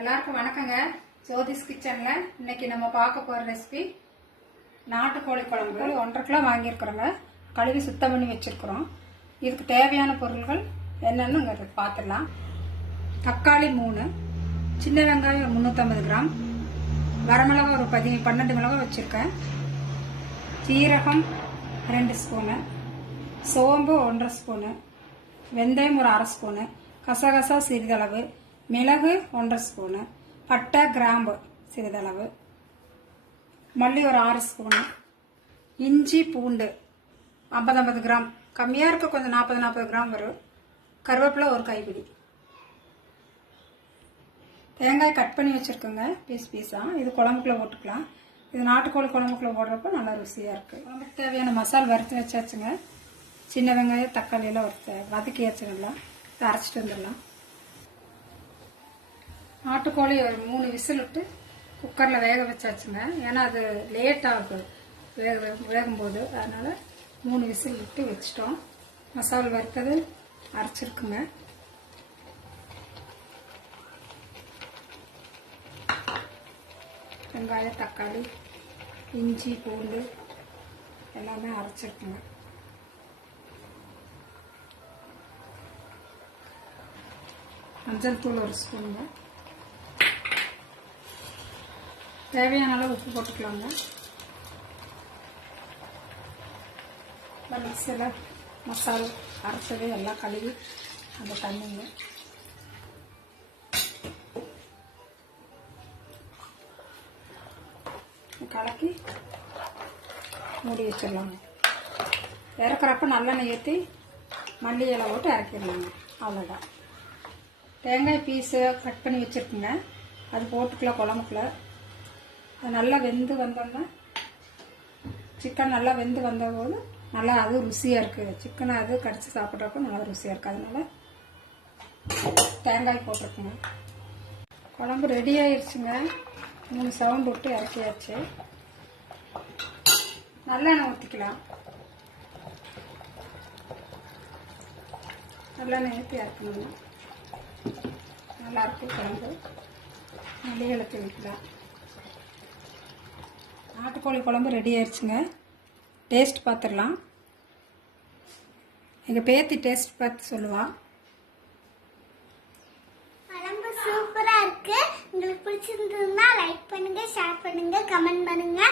எல்லாருக்கும் வணக்கங்க. ஜோதிஸ் கிச்சன்ல இன்னைக்கு நம்ம பார்க்க போற ரெசிபி நாட்டுக்கோழி குழம்பு. 1.5 கிலோ வாங்கியிருக்கிறோங்க. கழுவி சுத்தம் பண்ணி வச்சிருக்கிறோம். இதுக்கு தேவையான பொருட்கள் என்னன்னு பார்த்துடலாம். தக்காளி 3, சின்ன வெங்காயம் 350 கிராம், வரமிளகா ஒரு 12 மிளகாய் வச்சிருக்கேன், ஜீரகம் 2 ஸ்பூனு, சோம்பு 1.5 ஸ்பூனு, வெந்தயம் ஒரு 1/2 ஸ்பூனு, கசகசா சிறிதளவு, மிளகு 1.5 ஸ்பூனு, பட்டை கிராம்பு சிறிதளவு, மல்லி ஒரு 6 ஸ்பூனு, இஞ்சி பூண்டு 50 கிராம், கம்மியாக இருக்க கொஞ்சம் 40 கிராம் வரும், கருவேப்பிலை ஒரு கைப்பிடி, தேங்காய் கட் பண்ணி வச்சுருக்கோங்க பீஸாக. இது குழம்புக்குள்ளே போட்டுக்கலாம். இது நாட்டுக்கோழி குழம்புக்குள்ளே போடுறப்ப நல்லா ருசியாக இருக்குது. குழம்புக்கு தேவையான மசாலா வறுத்து வச்சாச்சுங்க. சின்ன வெங்காயம் தக்காளியெல்லாம் வதக்கி வச்சுக்கலாம். இதை அரைச்சிட்டு வந்துடலாம். நாட்டுக்கோழி ஒரு 3 விசில் விட்டு குக்கரில் வேக வச்சாச்சுங்க. ஏன்னா அது லேட் ஆகும் வேகும்போது, அதனால் 3 விசில் விட்டு வச்சிட்டோம். மசாலா வறுத்தது அரைச்சிருக்குங்க. வெங்காயம் தக்காளி இஞ்சி பூண்டு எல்லாமே அரைச்சிருக்குங்க. மஞ்சள் தூள் 1 ஸ்பூனுங்க. தேவையான அளவு உப்பு போட்டுக்கலாங்க. மிக்ஸில் மசாலா அரைச்சது எல்லாம் கழுவி அந்த தண்ணிங்க கலக்கி மூடி வச்சிடலாங்க. இறக்குறப்ப நல்லெண்ணெய் ஊற்றி மல்லி இலை போட்டு இறக்கிடலாங்க. அவ்வளோதான். தேங்காய் பீஸு கட் பண்ணி வச்சுருக்குங்க. அது போட்டுக்கலாம் குழம்புக்குள்ள. அது நல்லா வெந்து வந்தோன்னா, சிக்கன் நல்லா வெந்து வந்தபோது நல்லா அது ருசியாக இருக்குது. சிக்கனை அது கடிச்சு சாப்பிட்றப்ப நல்லா ருசியாக இருக்குது. அதனால் தேங்காய் போட்டிருக்குங்க. குழம்பு ரெடி ஆயிடுச்சுங்க. 3 சவுண்ட் விட்டு இறக்கியாச்சு. நல்லெண்ணெய் ஊற்றிக்கலாம். நல்லெண்ணெய் ஊற்றி இறக்கணுங்க. நல்லாயிருக்கும் குழம்பு. மல்லிகளை தூவிக்கலாம். நாட்டுக்கோழி குழம்பு ரெடி ஆயிடுச்சுங்க. டேஸ்ட் பார்த்துடலாம். எங்கள் பேத்தி டேஸ்ட் பார்த்து சொல்லுவா. குழம்பு சூப்பராக இருக்கு. உங்களுக்கு பிடிச்சிருந்ததுன்னா லைக் பண்ணுங்க, ஷேர் பண்ணுங்க, கமெண்ட் பண்ணுங்க.